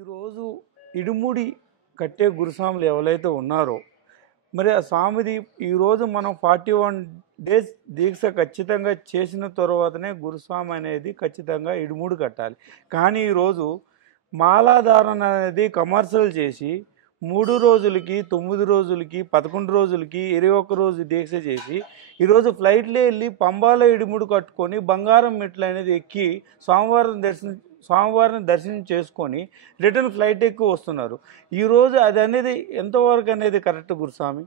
ఈరోజు ఇడుముడి కట్టే గురుస్వాములు ఎవరైతే ఉన్నారో మరి ఆ స్వామిది ఈరోజు మనం 41 డేస్ దీక్ష ఖచ్చితంగా చేసిన తర్వాతనే గురుస్వామి అనేది ఖచ్చితంగా ఇడుముడి కట్టాలి. కానీ ఈరోజు మాలాధారణ అనేది కమర్షియల్ చేసి 3 రోజులకి 9 రోజులకి 11 రోజులకి 21 రోజు దీక్ష చేసి ఈరోజు ఫ్లైట్లో వెళ్ళి పంబాలో ఇడుముడి కట్టుకొని బంగారం మెట్లు అనేది ఎక్కి స్వామివారిని దర్శనం చేసుకొని రిటర్న్ ఫ్లైట్ ఎక్కి వస్తున్నారు. ఈరోజు అది అనేది ఎంతవరకు అనేది కరెక్ట్ గురుస్వామి?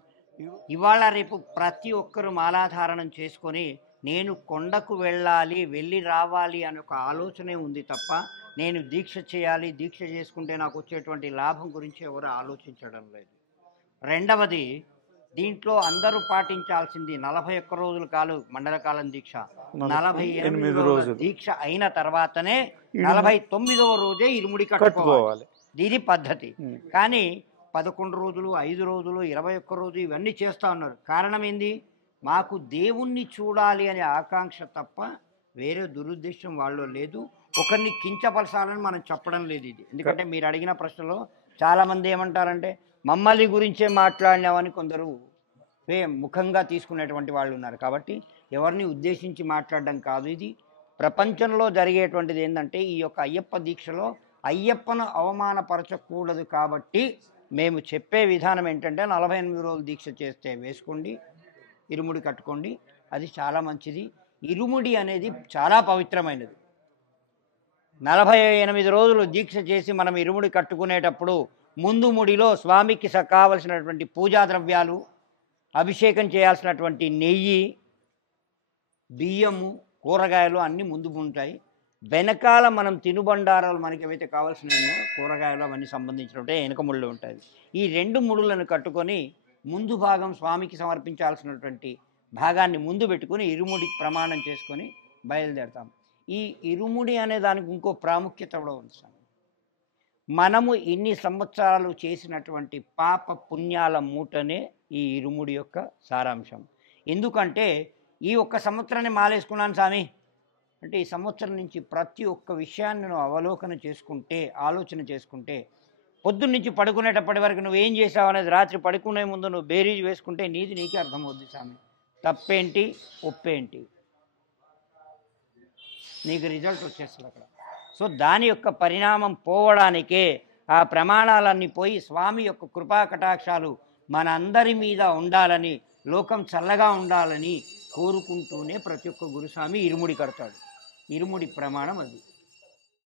ఇవాళ రేపు ప్రతి ఒక్కరు మాలాధారణం చేసుకొని నేను కొండకు వెళ్ళాలి, వెళ్ళి రావాలి అనే ఒక ఆలోచనే ఉంది తప్ప నేను దీక్ష చేయాలి, దీక్ష చేసుకుంటే నాకు వచ్చేటువంటి లాభం గురించి ఎవరు ఆలోచించడం లేదు. రెండవది, దీంట్లో అందరూ పాటించాల్సింది 41 రోజుల కాలం మండలకాలం దీక్ష, 48 రోజుల దీక్ష అయిన తర్వాతనే 49వ రోజే ఇరుముడి కట్టుకోవాలి. ఇది పద్ధతి. కానీ 11 రోజులు, 5 రోజులు, 21 రోజు ఇవన్నీ చేస్తూ ఉన్నారు. కారణం ఏంది? మాకు దేవుణ్ణి చూడాలి అనే ఆకాంక్ష తప్ప వేరే దురుద్దేశం వాళ్ళు లేదు. ఒకరిని కించపరచాలని మనం చెప్పడం లేదు ఇది. ఎందుకంటే మీరు అడిగిన ప్రశ్నలో చాలామంది ఏమంటారంటే మమ్మల్ని గురించే మాట్లాడినామని కొందరు ముఖంగా తీసుకునేటువంటి వాళ్ళు ఉన్నారు. కాబట్టి ఎవరిని ఉద్దేశించి మాట్లాడడం కాదు ఇది. ప్రపంచంలో జరిగేటువంటిది ఏంటంటే ఈ యొక్క అయ్యప్ప దీక్షలో అయ్యప్పను అవమానపరచకూడదు. కాబట్టి మేము చెప్పే విధానం ఏంటంటే 48 రోజులు దీక్ష చేస్తే వేసుకోండి, ఇరుముడి కట్టుకోండి, అది చాలా మంచిది. ఇరుముడి అనేది చాలా పవిత్రమైనది. 48 రోజులు దీక్ష చేసి మనం ఇరుముడి కట్టుకునేటప్పుడు ముందు ముడిలో స్వామికి కావలసినటువంటి పూజా ద్రవ్యాలు, అభిషేకం చేయాల్సినటువంటి నెయ్యి, బియ్యము, కూరగాయలు అన్నీ ముందు ఉంటాయి. వెనకాల మనం తినుబండారాలు మనకి ఏవైతే కావాల్సినవి కూరగాయలు అవన్నీ సంబంధించినట్టే వెనక ముళ్ళు ఉంటాయి. ఈ 2 ముడులను కట్టుకొని ముందు భాగం స్వామికి సమర్పించాల్సినటువంటి భాగాన్ని ముందు పెట్టుకొని ఇరుముడి ప్రమాణం చేసుకొని బయలుదేరతాం. ఈ ఇరుముడి అనే దానికి ఇంకో ప్రాముఖ్యత కూడా ఉంది. మనము ఇన్ని సంవత్సరాలు చేసినటువంటి పాప పుణ్యాల మూటనే ఈ ఇరుముడి యొక్క సారాంశం. ఎందుకంటే ఈ ఒక్క సంవత్సరాన్ని మాలేసుకున్నాను స్వామి అంటే ఈ సంవత్సరం నుంచి ప్రతి ఒక్క విషయాన్ని నువ్వు అవలోకన చేసుకుంటే, ఆలోచన చేసుకుంటే, పొద్దున్న నుంచి పడుకునేటప్పటి వరకు నువ్వేం చేసావు అనేది రాత్రి పడుకునే ముందు నువ్వు బేరీజ్ వేసుకుంటే నీకే అర్థమవుద్ది స్వామి. తప్పేంటి, ఒప్పేంటి, నీకు రిజల్ట్ వచ్చేస్తుంది అక్కడ. సో దాని యొక్క పరిణామం పోవడానికే ఆ ప్రమాణాలన్నీ పోయి స్వామి యొక్క కృపా కటాక్షాలు మన అందరి మీద ఉండాలని, లోకం చల్లగా ఉండాలని కోరుకుంటూనే ప్రతి ఒక్క గురుస్వామి ఇరుముడి కడతాడు. ఇరుముడి ప్రమాణం అది.